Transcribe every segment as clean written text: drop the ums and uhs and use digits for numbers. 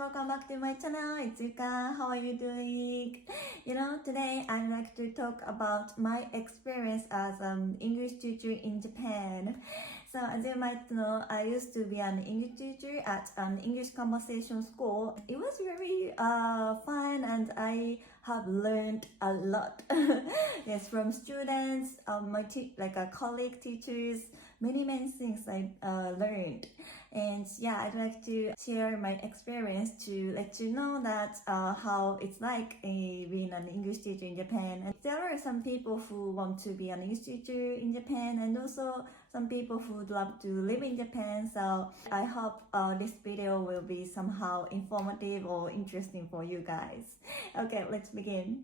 welcome back to my channel. It's Yuka. How are you doing? Today I'd like to talk about my experience as an English teacher in Japan. So as you might know, I used to be an English teacher at an English conversation school. It was very fun and I have learned a lot. Yes, from students, my colleague teachers, many things I learned. And yeah, I'd like to share my experience to let you know that how it's like being an English teacher in Japan. And there are some people who want to be an English teacher in Japan, and also some people who would love to live in Japan. So I hope this video will be somehow informative or interesting for you guys. Okay, let's begin.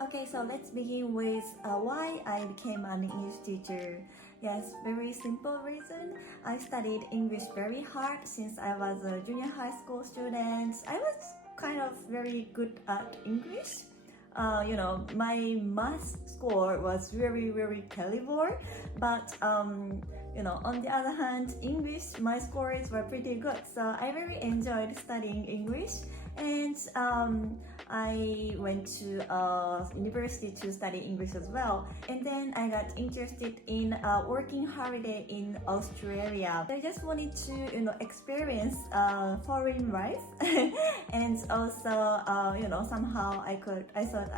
Okay, so let's begin with why I became an English teacher. Yes, very simple reason. I studied English very hard since I was a junior high school student. I was kind of very good at English. My math score was very terrible, but on the other hand, English, my scores were pretty good. So I very enjoyed studying English, and I went to university to study English as well. And then I got interested in working holiday in Australia. I just wanted to experience foreign life, and also somehow I thought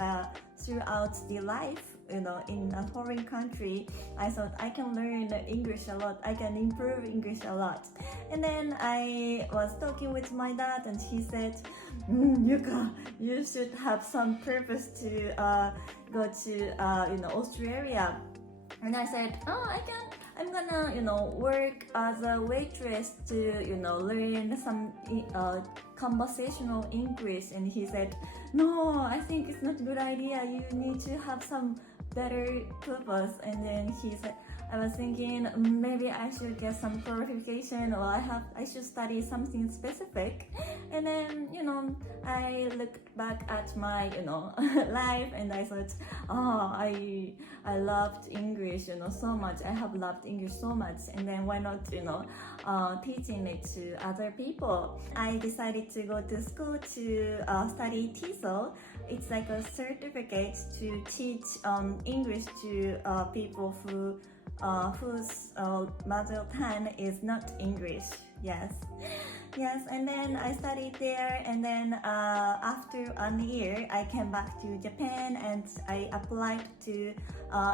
throughout the life in a foreign country, I thought I can learn English a lot, I can improve English a lot. And then I was talking with my dad, and he said, Yuka, you should have some purpose to go to Australia. And I said, I'm gonna work as a waitress to learn some conversational English. And he said, no, I think it's not a good idea, you need to have some better purpose. And then he said, I was thinking maybe I should get some qualification, or I should study something specific. And then I looked back at my life, and I thought, I loved English so much. I have loved English so much, and then why not teaching it to other people. I decided to go to school to study TESOL. It's like a certificate to teach English to people whose mother tongue is not English. Yes, and then I studied there, and then after 1 year I came back to Japan, and I applied to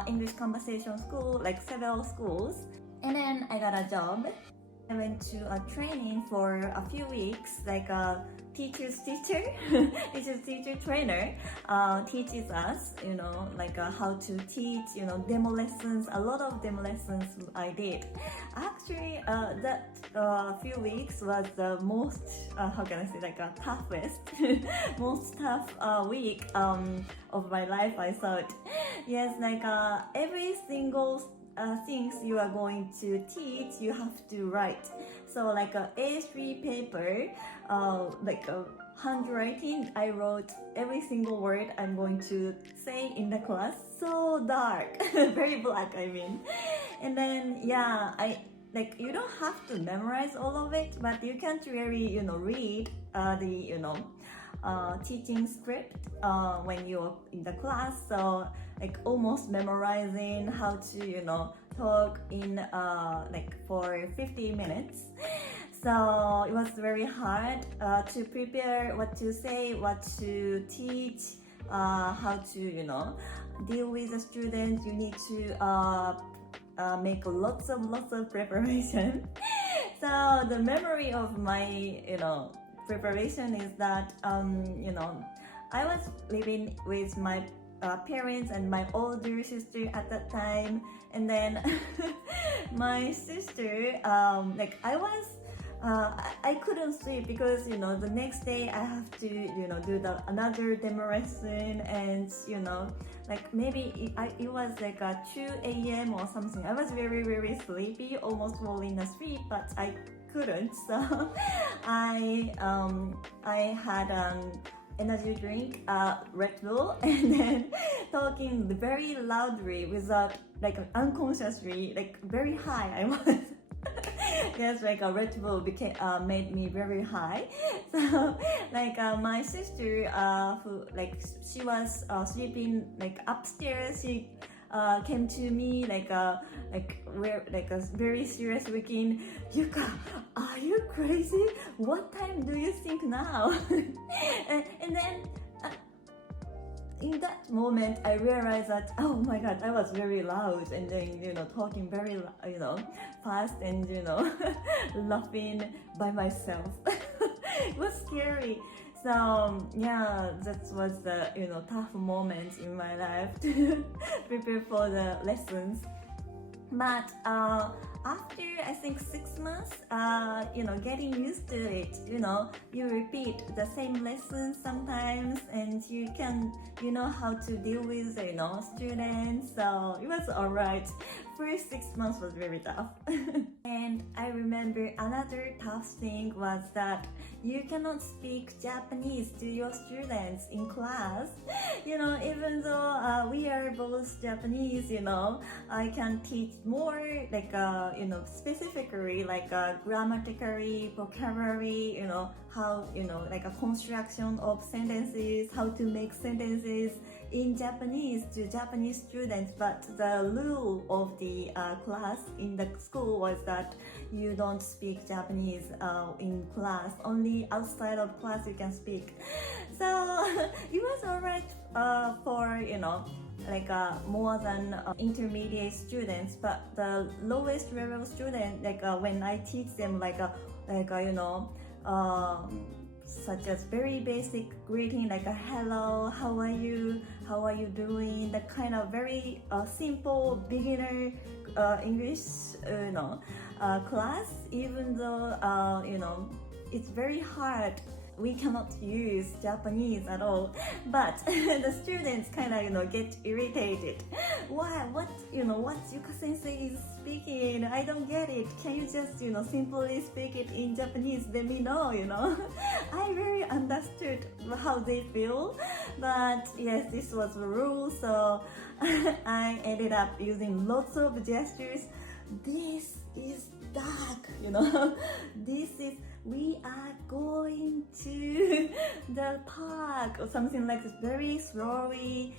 English conversation school, like several schools, and then I got a job. I went to a training for a few weeks, like a teacher's teacher trainer teaches us, how to teach, demo lessons, a lot of demo lessons I did. Actually, that few weeks was the most, toughest, most tough week of my life, I thought. Yes, every single things you are going to teach, you have to write. So like a A3 paper, handwriting, I wrote every single word I'm going to say in the class. So dark, very black, I mean. And then you don't have to memorize all of it, but you can't really read the teaching script when you're in the class. So almost memorizing how to talk in for 50 minutes. So it was very hard to prepare what to say, what to teach, how to deal with the students. You need to make lots of preparation. So the memory of my preparation is that I was living with my parents and my older sister at that time, and then my sister I couldn't sleep because the next day I have to do another demo lesson, and maybe it was like 2 a.m. or something. I was very sleepy, almost falling asleep, but I couldn't. So I had energy drink, Red Bull, and then talking very loudly without, like, unconsciously, like, very high I was. Yes, like a Red Bull made me very high. So like my sister, who, like, she was sleeping like upstairs, she came to me like a very serious looking, Yuka, are you crazy? What time do you think now? and then in that moment I realized that, oh my god, I was very loud, and then, you know, talking very, you know, fast, and, you know, laughing by myself. It was scary. So yeah, that was the, you know, tough moment in my life to prepare for the lessons. But after, I think, 6 months, you know, getting used to it, you know, you repeat the same lessons sometimes, and you can, you know, how to deal with, you know, students. So it was alright. First 6 months was very tough. And I remember another tough thing was that you cannot speak Japanese to your students in class. You know, even though we are both Japanese, you know, I can teach more, like, you know, specifically, like, grammatically, vocabulary, you know, how, you know, like a construction of sentences, how to make sentences in Japanese to Japanese students. But the rule of the class in the school was that you don't speak Japanese in class. Only outside of class you can speak. So it was alright for, you know, like more than intermediate students, but the lowest level student, like when I teach them, like you know, such as very basic greeting, like a hello, how are you doing, that kind of very simple beginner English, you know, class. Even though you know, it's very hard, we cannot use Japanese at all, but the students kind of, you know, get irritated. Why? What, you know, what Yuka sensei is speaking? I don't get it. Can you just, you know, simply speak it in Japanese? Let me know, you know. I very understood how they feel, but yes, this was the rule, so I ended up using lots of gestures. This is dark, you know. This is, we are going to the park, or something like this, very slowly,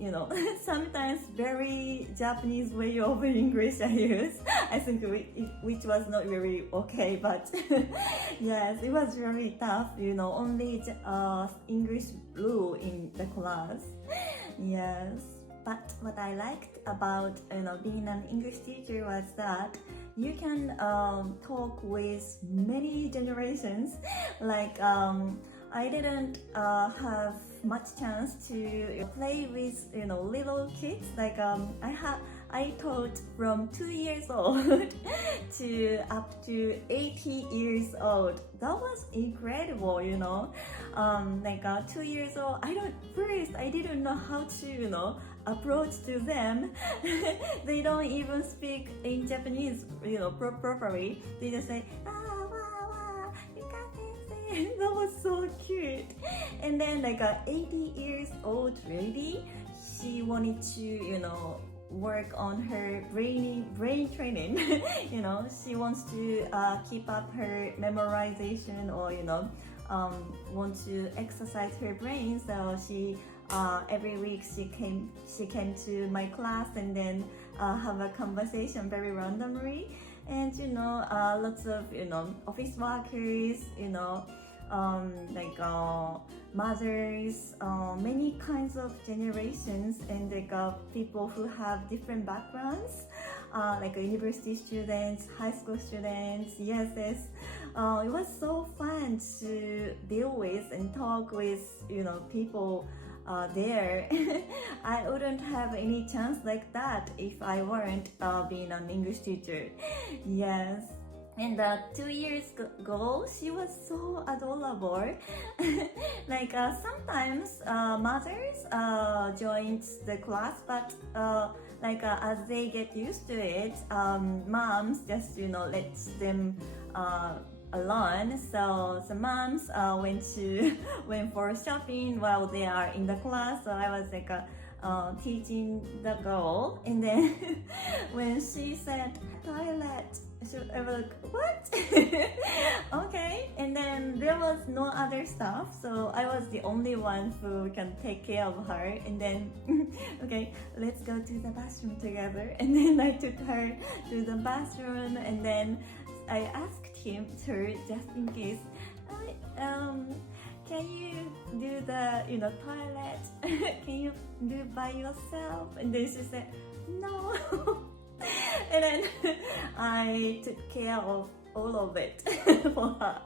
you know, sometimes very Japanese way of English I use. I think which was not very okay, but yes, it was very tough, you know, only English rule in the class. Yes. But what I liked about, you know, being an English teacher was that you can talk with many generations. Like I didn't have much chance to play with, you know, little kids. Like I taught from 2 years old to up to 80 years old. That was incredible, you know. Like 2 years old, I didn't know how to, you know, approach to them. They don't even speak in Japanese, you know, properly. They just say, ah, wow, wow, Yuka sensei. That was so cute. And then like 80 years old lady, she wanted to, you know, work on her brain training. You know, she wants to keep up her memorization, or, you know, want to exercise her brain. So she every week she came to my class, and then have a conversation very randomly. And, you know, lots of, you know, office workers, you know, like mothers, many kinds of generations, and like people who have different backgrounds, like university students, high school students. Yes, it was so fun to deal with and talk with, you know, people there. I wouldn't have any chance like that if I weren't being an English teacher. Yes. And 2 years ago, she was so adorable. Like sometimes mothers joined the class, but like as they get used to it, moms just, you know, let them alone. So the moms went for shopping while they are in the class. So I was like teaching the girl, and then when she said toilet, I was like, what? Okay, and then there was no other stuff, so I was the only one who can take care of her. And then okay, let's go to the bathroom together. And then I took her to the bathroom, and then I asked her just in case, can you do the toilet? Can you do by yourself? And then she said no. And then I took care of all of it for her.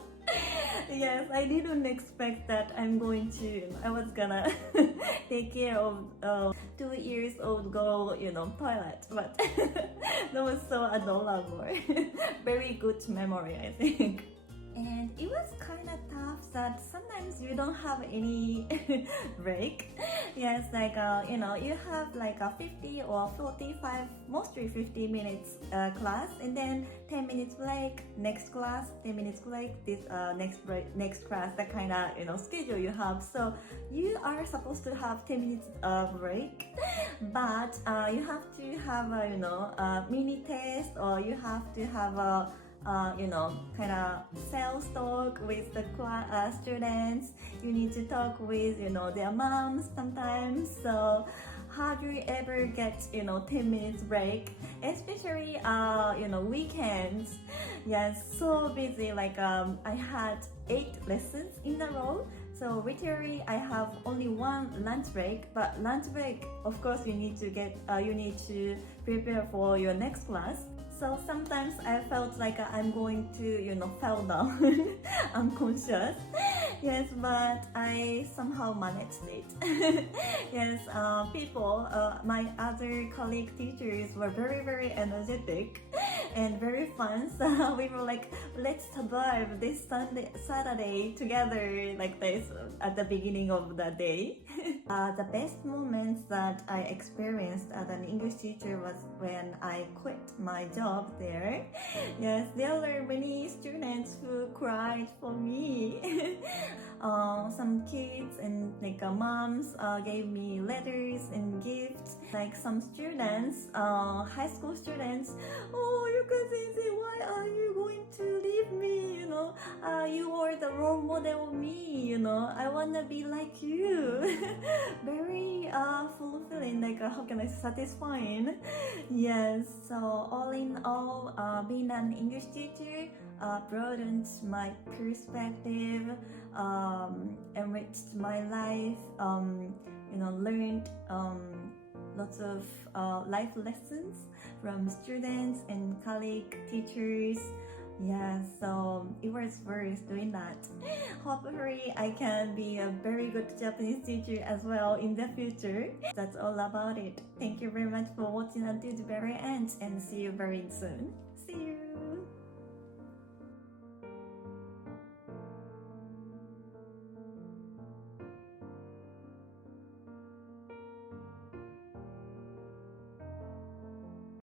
Yes, I didn't expect that I was gonna take care of 2 years old girl, toilet, but that was so adorable. Very good memory, I think. And it was kind of tough that sometimes you don't have any break. Yes, like you have like a 50 or 45, mostly 50 minutes class, and then 10 minutes break, next class, 10 minutes break, this next break, next class, that kind of schedule you have. So you are supposed to have 10 minutes break, but you have to have a mini test, or you have to have a kind of sales talk with the students. You need to talk with their moms sometimes. So how do you ever get 10 minutes break, especially weekends? Yes, so busy. Like I had 8 lessons in a row. So literally I have only one lunch break, but lunch break, of course, you need to prepare for your next class. So sometimes I felt like I'm going to, fall down, unconscious. Yes, but I somehow managed it. Yes, my other colleague teachers were very, very energetic and very fun. So we were like, let's survive this Saturday together like this at the beginning of the day. The best moments that I experienced as an English teacher was when I quit my job there. Yes, there were many students who cried for me. Some kids and moms gave me letters and gifts. Like some students, high school students, oh, Yuka sensei, why are you going to leave me? You are the role model of me. I wanna be like you. Very fulfilling. How can I say, satisfying? Yes. So all in all, being an English teacher broadened my perspective, enriched my life. Learned lots of life lessons from students and colleague teachers. Yeah, so it was worth doing that. Hopefully I can be a very good Japanese teacher as well in the future. That's all about it. Thank you very much for watching until the very end, and see you very soon. See you!